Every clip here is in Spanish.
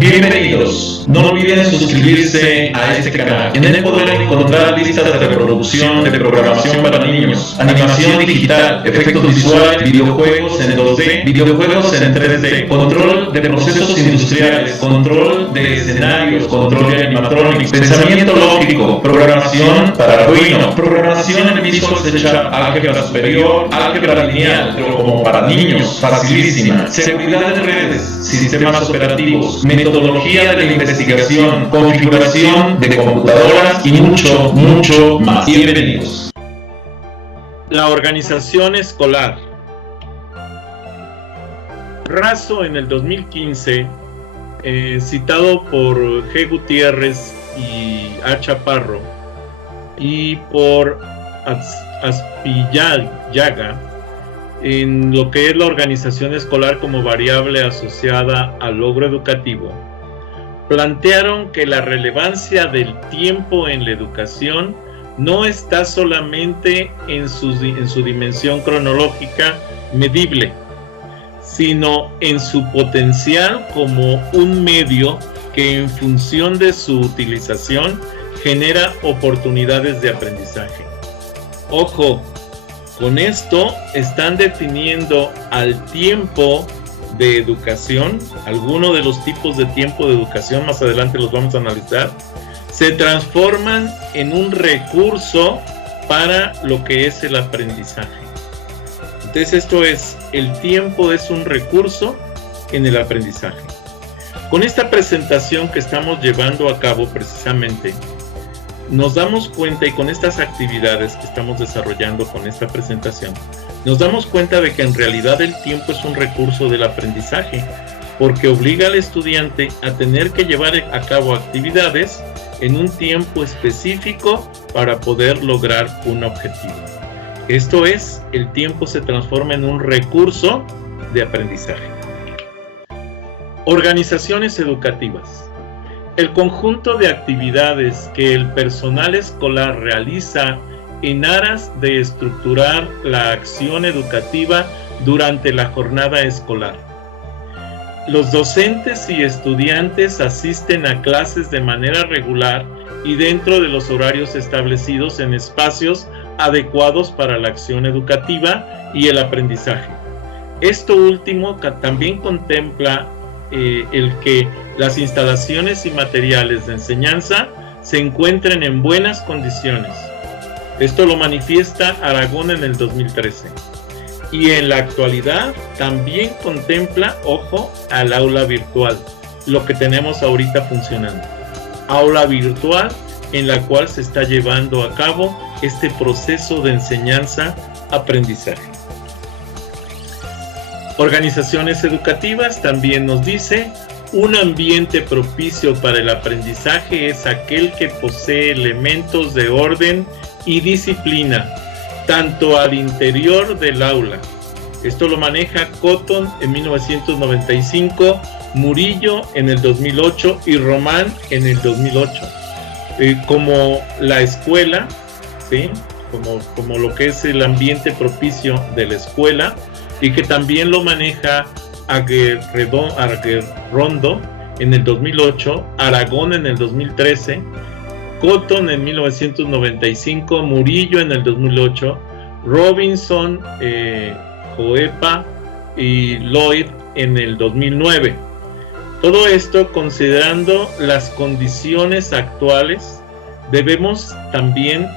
Bienvenidos. No olviden suscribirse a este canal. En él podrán encontrar listas de reproducción de programación para niños, animación digital, efectos visuales, videojuegos en 2D, videojuegos en 3D, control de procesos industriales, control de escenarios, control de animatronics, pensamiento lógico, programación para Arduino, programación en Visual C#, álgebra superior, álgebra lineal, pero como para niños, facilísima, seguridad de redes, sistemas operativos, metodología de la investigación, configuración de computadoras y mucho, mucho más. Bienvenidos. La organización escolar. Raso en el 2015, citado por G. Gutiérrez y A. Chaparro y por Aspillaga, en lo que es la organización escolar como variable asociada al logro educativo, plantearon que la relevancia del tiempo en la educación no está solamente en su dimensión cronológica medible, sino en su potencial como un medio que en función de su utilización genera oportunidades de aprendizaje. Ojo, con esto están definiendo al tiempo de educación, algunos de los tipos de tiempo de educación, más adelante los vamos a analizar, se transforman en un recurso para lo que es el aprendizaje. Entonces esto es, el tiempo es un recurso en el aprendizaje. Con esta presentación que estamos llevando a cabo precisamente, nos damos cuenta, y con estas actividades que estamos desarrollando con esta presentación, nos damos cuenta de que en realidad el tiempo es un recurso del aprendizaje, porque obliga al estudiante a tener que llevar a cabo actividades en un tiempo específico para poder lograr un objetivo. Esto es, el tiempo se transforma en un recurso de aprendizaje. Organizaciones educativas. El conjunto de actividades que el personal escolar realiza en aras de estructurar la acción educativa durante la jornada escolar. Los docentes y estudiantes asisten a clases de manera regular y dentro de los horarios establecidos en espacios adecuados para la acción educativa y el aprendizaje. Esto último también contempla el que las instalaciones y materiales de enseñanza se encuentren en buenas condiciones. Esto lo manifiesta Aragón en el 2013. Y en la actualidad también contempla, ojo, al aula virtual, lo que tenemos ahorita funcionando. Aula virtual en la cual se está llevando a cabo este proceso de enseñanza-aprendizaje. Organizaciones educativas también nos dice, un ambiente propicio para el aprendizaje es aquel que posee elementos de orden y disciplina, tanto al interior del aula. Esto lo maneja Cotton en 1995, Murillo en el 2008 y Román en el 2008. Como la escuela, ¿sí? como lo que es el ambiente propicio de la escuela, y que también lo maneja Aguerrondo en el 2008, Aragón en el 2013, Cotton en 1995, Murillo en el 2008, Robinson, Joepa y Lloyd en el 2009. Todo esto considerando las condiciones actuales, debemos también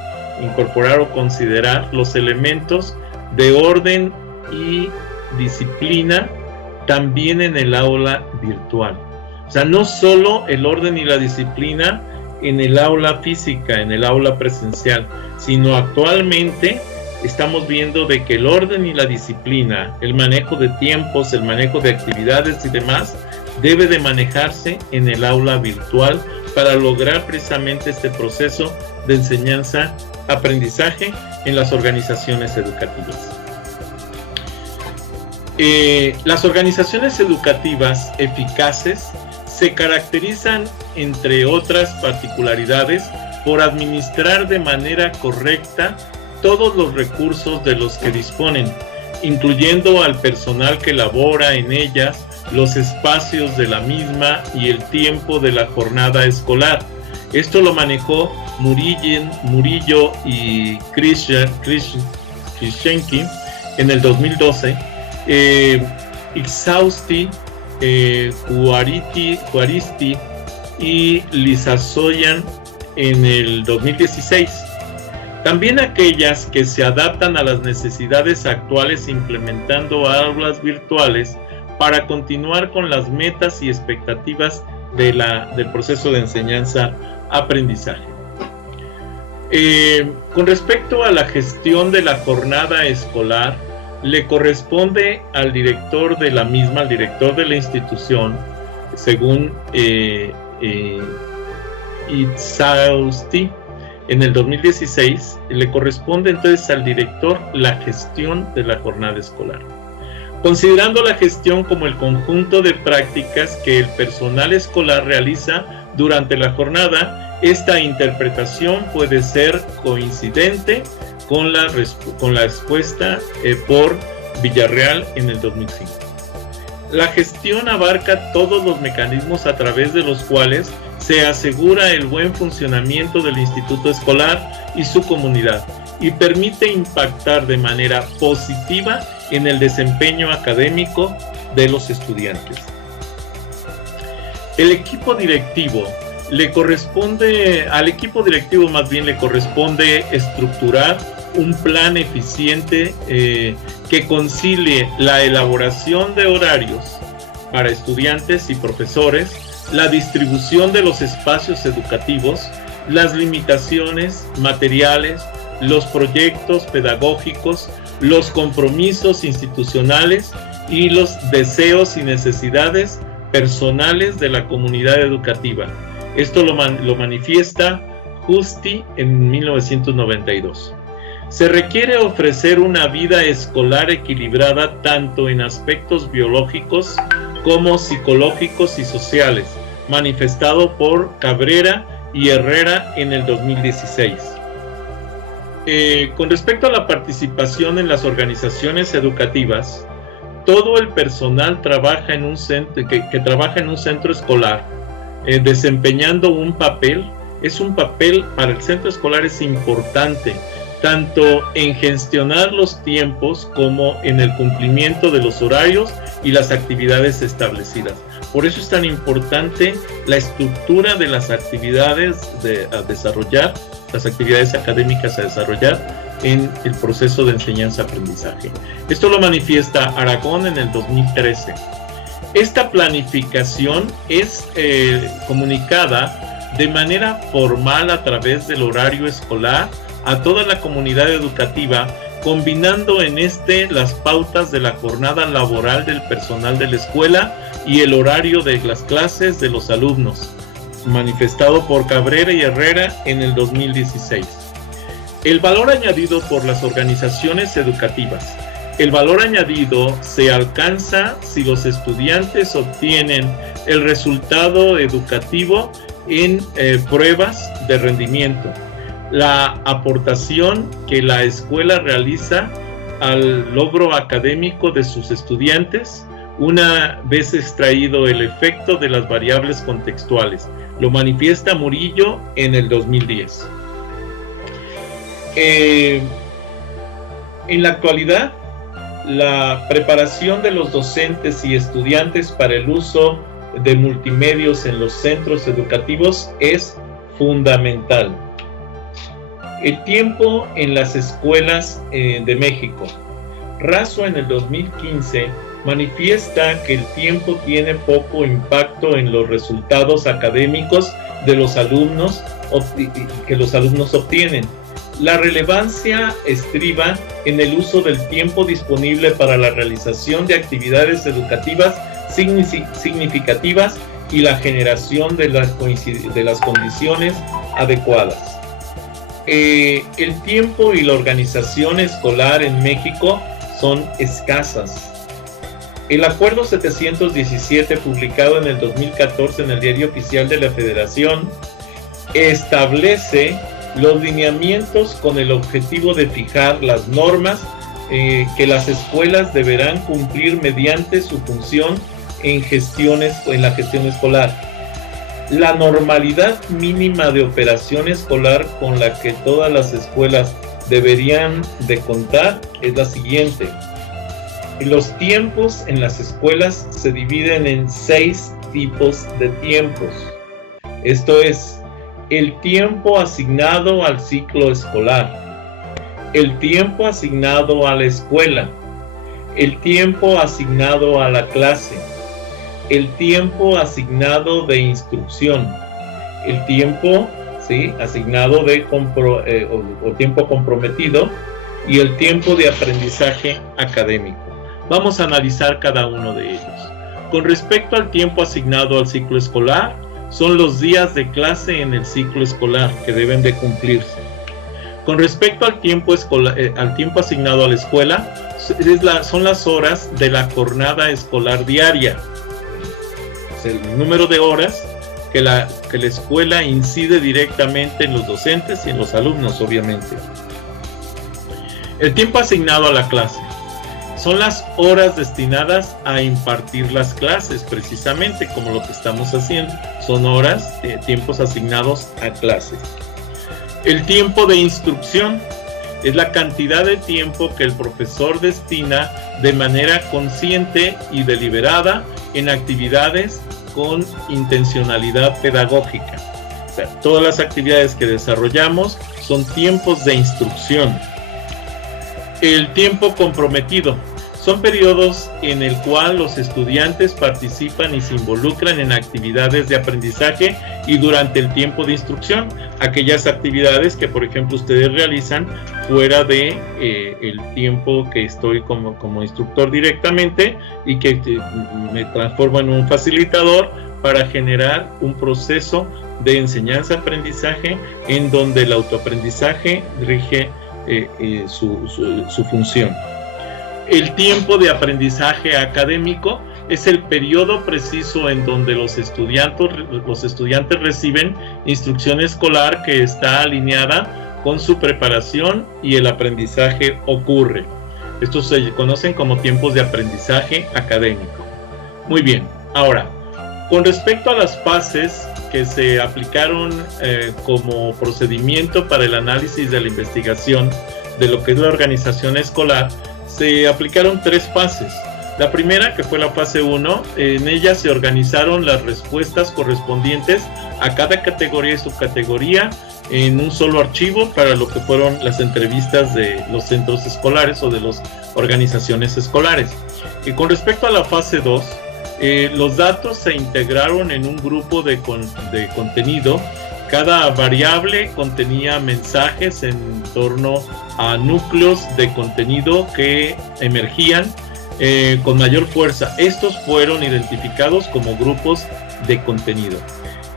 incorporar o considerar los elementos de orden y disciplina también en el aula virtual. O sea, no solo el orden y la disciplina en el aula física, en el aula presencial, sino actualmente estamos viendo de que el orden y la disciplina, el manejo de tiempos, el manejo de actividades y demás, debe de manejarse en el aula virtual para lograr precisamente este proceso de enseñanza-aprendizaje en las organizaciones educativas. Las organizaciones educativas eficaces se caracterizan, entre otras particularidades, por administrar de manera correcta todos los recursos de los que disponen, incluyendo al personal que labora en ellas, los espacios de la misma y el tiempo de la jornada escolar. Esto lo manejó Murillo y Krishensky en el 2012, Ixausti, Juaristi y Lizasoyan en el 2016. También aquellas que se adaptan a las necesidades actuales implementando aulas virtuales para continuar con las metas y expectativas del proceso de enseñanza-aprendizaje. Con respecto a la gestión de la jornada escolar, le corresponde al director de la misma, al director de la institución, según Ixausti, en el 2016, le corresponde entonces al director la gestión de la jornada escolar. Considerando la gestión como el conjunto de prácticas que el personal escolar realiza durante la jornada, esta interpretación puede ser coincidente con la expuesta por Villarreal en el 2005. La gestión abarca todos los mecanismos a través de los cuales se asegura el buen funcionamiento del instituto escolar y su comunidad y permite impactar de manera positiva en el desempeño académico de los estudiantes. Al equipo directivo le corresponde estructurar un plan eficiente que concilie la elaboración de horarios para estudiantes y profesores, la distribución de los espacios educativos, las limitaciones materiales, los proyectos pedagógicos, los compromisos institucionales y los deseos y necesidades personales de la comunidad educativa. Esto lo manifiesta Justi en 1992. Se requiere ofrecer una vida escolar equilibrada tanto en aspectos biológicos como psicológicos y sociales, manifestado por Cabrera y Herrera en el 2016. Con respecto a la participación en las organizaciones educativas, todo el personal trabaja en un centro, que trabaja en un centro escolar, desempeñando un papel. Es un papel para el centro escolar, es importante, tanto en gestionar los tiempos como en el cumplimiento de los horarios y las actividades establecidas. Por eso es tan importante la estructura de las actividades a desarrollar, las actividades académicas a desarrollar en el proceso de enseñanza-aprendizaje. Esto lo manifiesta Aragón en el 2013. Esta planificación es comunicada de manera formal a través del horario escolar a toda la comunidad educativa, combinando en las pautas de la jornada laboral del personal de la escuela y el horario de las clases de los alumnos, manifestado por Cabrera y Herrera en el 2016. El valor añadido por las organizaciones educativas. El valor añadido se alcanza si los estudiantes obtienen el resultado educativo en pruebas de rendimiento. La aportación que la escuela realiza al logro académico de sus estudiantes, una vez extraído el efecto de las variables contextuales. Lo manifiesta Murillo en el 2010. En la actualidad, la preparación de los docentes y estudiantes para el uso de multimedios en los centros educativos es fundamental. El tiempo en las escuelas de México. Razo en el 2015 manifiesta que el tiempo tiene poco impacto en los resultados académicos de los alumnos que los alumnos obtienen. La relevancia estriba en el uso del tiempo disponible para la realización de actividades educativas significativas y la generación de las condiciones adecuadas. El tiempo y la organización escolar en México son escasas. El Acuerdo 717, publicado en el 2014 en el Diario Oficial de la Federación, establece los lineamientos con el objetivo de fijar las normas que las escuelas deberán cumplir mediante su función en la gestión escolar. La normalidad mínima de operación escolar con la que todas las escuelas deberían de contar es la siguiente. Los tiempos en las escuelas se dividen en 6 tipos de tiempos. Esto es, el tiempo asignado al ciclo escolar, el tiempo asignado a la escuela, el tiempo asignado a la clase, el tiempo asignado de instrucción, el tiempo asignado o tiempo comprometido y el tiempo de aprendizaje académico. Vamos a analizar cada uno de ellos. Con respecto al tiempo asignado al ciclo escolar, son los días de clase en el ciclo escolar que deben de cumplirse. Con respecto al tiempo asignado a la escuela, son las horas de la jornada escolar diaria. Es el número de horas que la escuela incide directamente en los docentes y en los alumnos, obviamente. El tiempo asignado a la clase son las horas destinadas a impartir las clases, precisamente como lo que estamos haciendo. Son horas, tiempos asignados a clases. El tiempo de instrucción es la cantidad de tiempo que el profesor destina de manera consciente y deliberada en actividades con intencionalidad pedagógica. O sea, todas las actividades que desarrollamos son tiempos de instrucción. El tiempo comprometido son periodos en el cual los estudiantes participan y se involucran en actividades de aprendizaje y durante el tiempo de instrucción, aquellas actividades que, por ejemplo, ustedes realizan fuera de el tiempo que estoy como instructor directamente y que me transformo en un facilitador para generar un proceso de enseñanza-aprendizaje en donde el autoaprendizaje rige su función. El tiempo de aprendizaje académico es el periodo preciso en donde los estudiantes reciben instrucción escolar que está alineada con su preparación y el aprendizaje ocurre. Estos se conocen como tiempos de aprendizaje académico. Muy bien, ahora, con respecto a las fases que se aplicaron como procedimiento para el análisis de la investigación de lo que es la organización escolar, se aplicaron 3 fases. La primera, que fue la fase 1, en ella se organizaron las respuestas correspondientes a cada categoría y subcategoría en un solo archivo para lo que fueron las entrevistas de los centros escolares o de las organizaciones escolares. Y con respecto a la fase 2, los datos se integraron en un grupo de contenido. Cada variable contenía mensajes en torno a núcleos de contenido que emergían con mayor fuerza. Estos fueron identificados como grupos de contenido.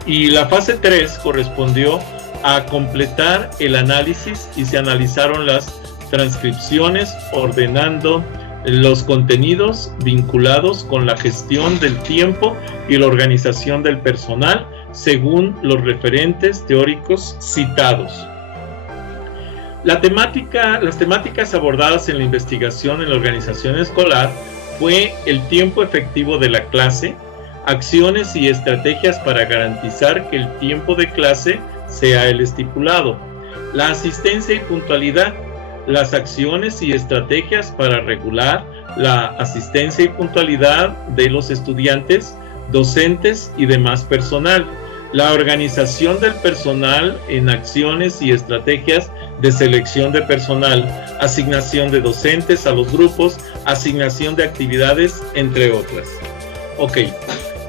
Y la fase 3 correspondió a completar el análisis y se analizaron las transcripciones ordenando los contenidos vinculados con la gestión del tiempo y la organización del personal según los referentes teóricos citados. Las temáticas abordadas en la investigación en la organización escolar fue el tiempo efectivo de la clase, acciones y estrategias para garantizar que el tiempo de clase sea el estipulado, la asistencia y puntualidad, las acciones y estrategias para regular la asistencia y puntualidad de los estudiantes, docentes y demás personal, la organización del personal en acciones y estrategias de selección de personal, asignación de docentes a los grupos, asignación de actividades, entre otras. Ok,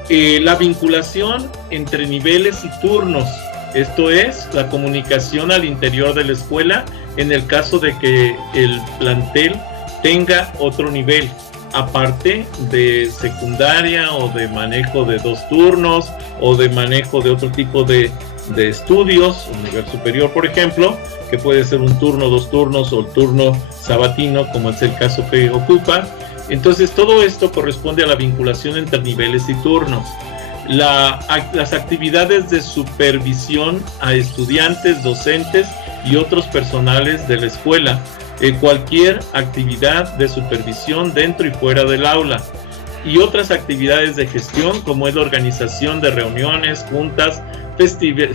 la vinculación entre niveles y turnos, esto es, la comunicación al interior de la escuela en el caso de que el plantel tenga otro nivel, aparte de secundaria o de manejo de 2 turnos o de manejo de otro tipo de estudios, un nivel superior, por ejemplo, que puede ser un turno, 2 turnos o el turno sabatino, como es el caso que ocupa. Entonces, todo esto corresponde a la vinculación entre niveles y turnos. Las actividades de supervisión a estudiantes, docentes y otros personales de la escuela, cualquier actividad de supervisión dentro y fuera del aula, y otras actividades de gestión, como es la organización de reuniones, juntas,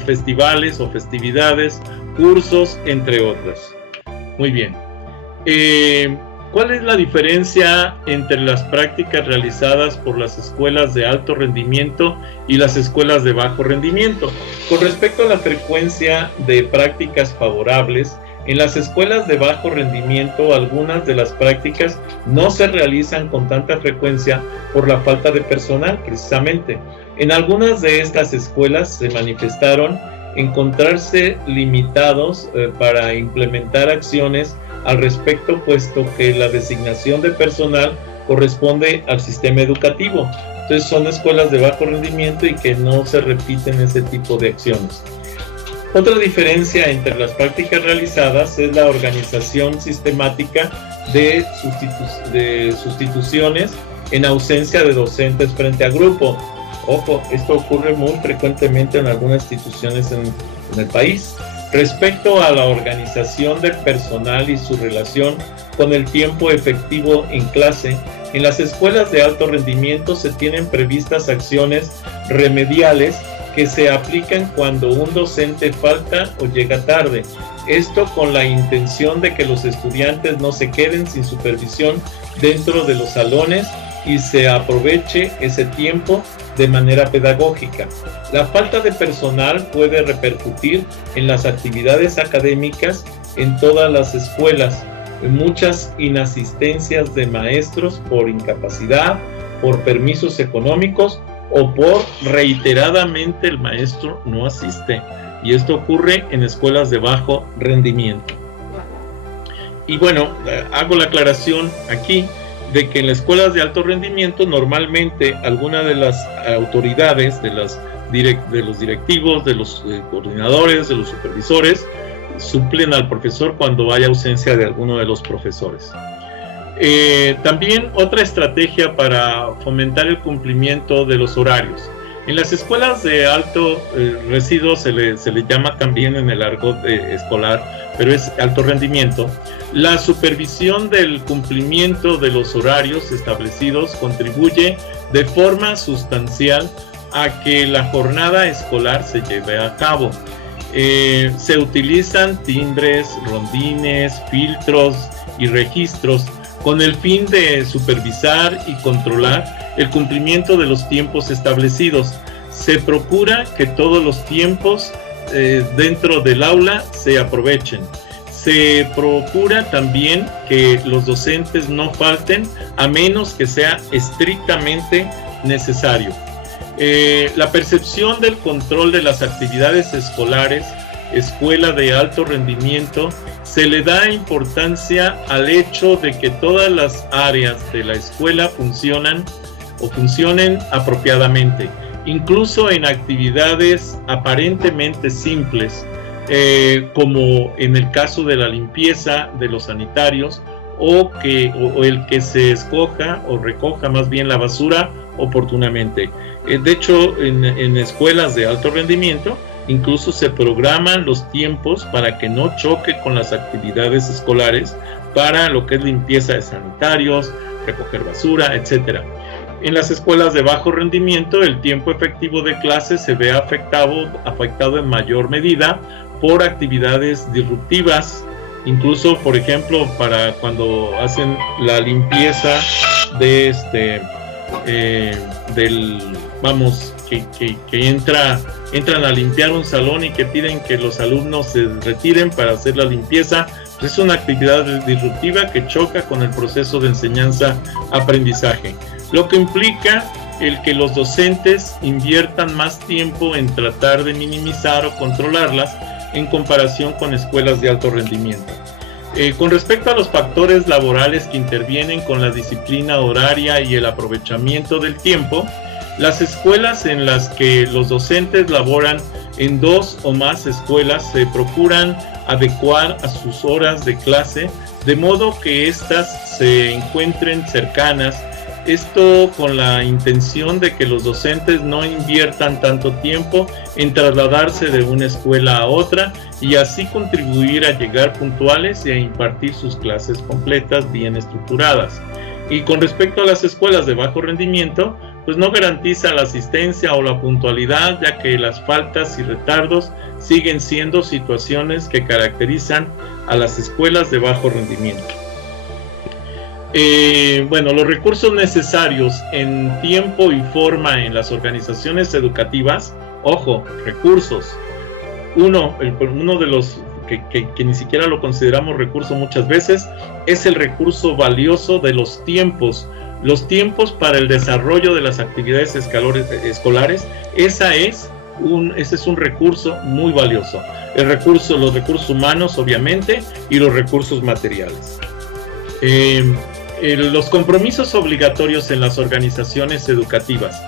festivales o festividades, cursos, entre otras. Muy bien. ¿Cuál es la diferencia entre las prácticas realizadas por las escuelas de alto rendimiento y las escuelas de bajo rendimiento? Con respecto a la frecuencia de prácticas favorables, en las escuelas de bajo rendimiento, algunas de las prácticas no se realizan con tanta frecuencia por la falta de personal, precisamente. En algunas de estas escuelas se manifestaron encontrarse limitados para implementar acciones al respecto, puesto que la designación de personal corresponde al sistema educativo. Entonces son escuelas de bajo rendimiento y que no se repiten ese tipo de acciones. Otra diferencia entre las prácticas realizadas es la organización sistemática de sustituciones en ausencia de docentes frente a grupo. Ojo, esto ocurre muy frecuentemente en algunas instituciones en el país. Respecto a la organización del personal y su relación con el tiempo efectivo en clase, en las escuelas de alto rendimiento se tienen previstas acciones remediales que se aplican cuando un docente falta o llega tarde. Esto con la intención de que los estudiantes no se queden sin supervisión dentro de los salones y se aproveche ese tiempo de manera pedagógica. La falta de personal puede repercutir en las actividades académicas en todas las escuelas, en muchas inasistencias de maestros por incapacidad, por permisos económicos o por reiteradamente el maestro no asiste. Y esto ocurre en escuelas de bajo rendimiento. Y bueno, hago la aclaración aquí de que en las escuelas de alto rendimiento normalmente alguna de las autoridades, de los directivos, de los coordinadores, de los supervisores, suplen al profesor cuando hay ausencia de alguno de los profesores. También otra estrategia para fomentar el cumplimiento de los horarios. En las escuelas de alto residuo se le llama también en el argot escolar, pero es alto rendimiento. La supervisión del cumplimiento de los horarios establecidos contribuye de forma sustancial a que la jornada escolar se lleve a cabo. Se utilizan timbres, rondines, filtros y registros con el fin de supervisar y controlar el cumplimiento de los tiempos establecidos. Se procura que todos los tiempos dentro del aula se aprovechen. Se procura también que los docentes no falten a menos que sea estrictamente necesario. La percepción del control de las actividades escolares, escuela de alto rendimiento, se le da importancia al hecho de que todas las áreas de la escuela funcionen apropiadamente, incluso en actividades aparentemente simples, como en el caso de la limpieza de los sanitarios o el que se escoja o recoja más bien la basura oportunamente. De hecho, en escuelas de alto rendimiento incluso se programan los tiempos para que no choque con las actividades escolares para lo que es limpieza de sanitarios, recoger basura, etc. En las escuelas de bajo rendimiento, el tiempo efectivo de clase se ve afectado en mayor medida por actividades disruptivas, incluso, por ejemplo, para cuando hacen la limpieza de que entran a limpiar un salón y que piden que los alumnos se retiren para hacer la limpieza. Es una actividad disruptiva que choca con el proceso de enseñanza-aprendizaje, lo que implica el que los docentes inviertan más tiempo en tratar de minimizar o controlarlas en comparación con escuelas de alto rendimiento. Con respecto a los factores laborales que intervienen con la disciplina horaria y el aprovechamiento del tiempo, las escuelas en las que los docentes laboran en 2 o más escuelas se procuran adecuar a sus horas de clase de modo que éstas se encuentren cercanas. Esto con la intención de que los docentes no inviertan tanto tiempo en trasladarse de una escuela a otra y así contribuir a llegar puntuales y a impartir sus clases completas bien estructuradas. Y con respecto a las escuelas de bajo rendimiento, pues no garantiza la asistencia o la puntualidad, ya que las faltas y retardos siguen siendo situaciones que caracterizan a las escuelas de bajo rendimiento. Bueno, los recursos necesarios en tiempo y forma en las organizaciones educativas, ojo, recursos. Uno de los que ni siquiera lo consideramos recurso muchas veces, es el recurso valioso de los tiempos. Los tiempos para el desarrollo de las actividades escolares, ese es un recurso muy valioso. Los recursos humanos, obviamente, y los recursos materiales. Los compromisos obligatorios en las organizaciones educativas.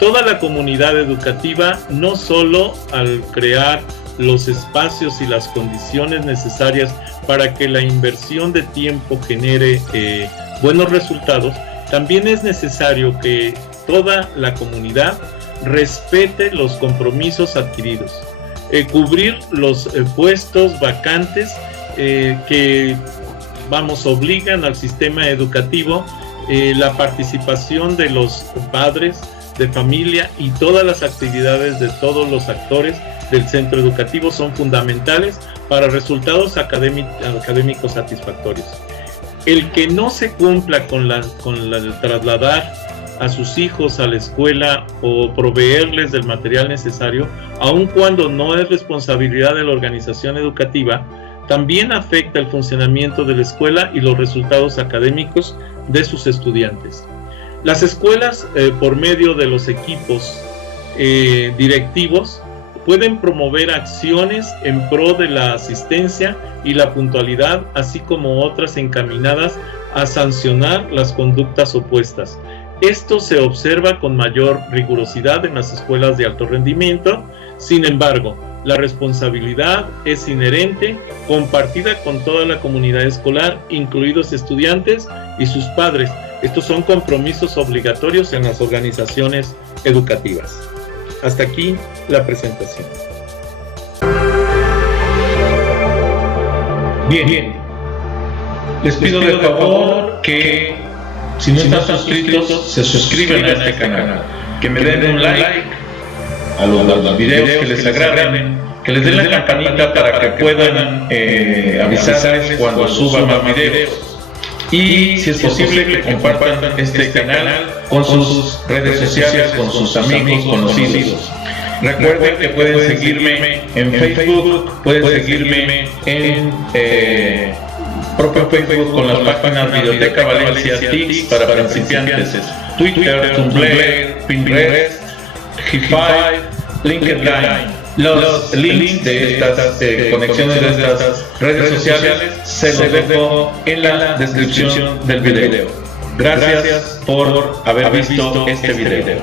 Toda la comunidad educativa, no solo al crear los espacios y las condiciones necesarias para que la inversión de tiempo genere buenos resultados, también es necesario que toda la comunidad respete los compromisos adquiridos, cubrir los puestos vacantes que obligan al sistema educativo, la participación de los padres de familia y todas las actividades de todos los actores del centro educativo son fundamentales para resultados académicos satisfactorios. El que no se cumpla con trasladar a sus hijos a la escuela o proveerles del material necesario, aun cuando no es responsabilidad de la organización educativa, también afecta el funcionamiento de la escuela y los resultados académicos de sus estudiantes. Las escuelas, por medio de los equipos directivos, pueden promover acciones en pro de la asistencia y la puntualidad, así como otras encaminadas a sancionar las conductas opuestas. Esto se observa con mayor rigurosidad en las escuelas de alto rendimiento. Sin embargo, la responsabilidad es inherente, compartida con toda la comunidad escolar, incluidos estudiantes y sus padres. Estos son compromisos obligatorios en las organizaciones educativas. Hasta aquí la presentación. Bien. Les pido de favor que, si no están suscritos, se suscriban a este canal, que me den un like a los videos que les agraden, que les den la campanita para que puedan avisarles cuando suba más videos. Y si es posible, que compartan este canal con sus redes sociales, con sus amigos, conocidos. Recuerden que pueden seguirme en Facebook, pueden seguirme en propio Facebook con las páginas Videoteca Valencia TICS para principiantes, Twitter, Tumblr, Pinterest, Hify, LinkedIn. Los links de estas conexiones de estas redes sociales se los dejo en la descripción del video. Gracias por haber visto este video.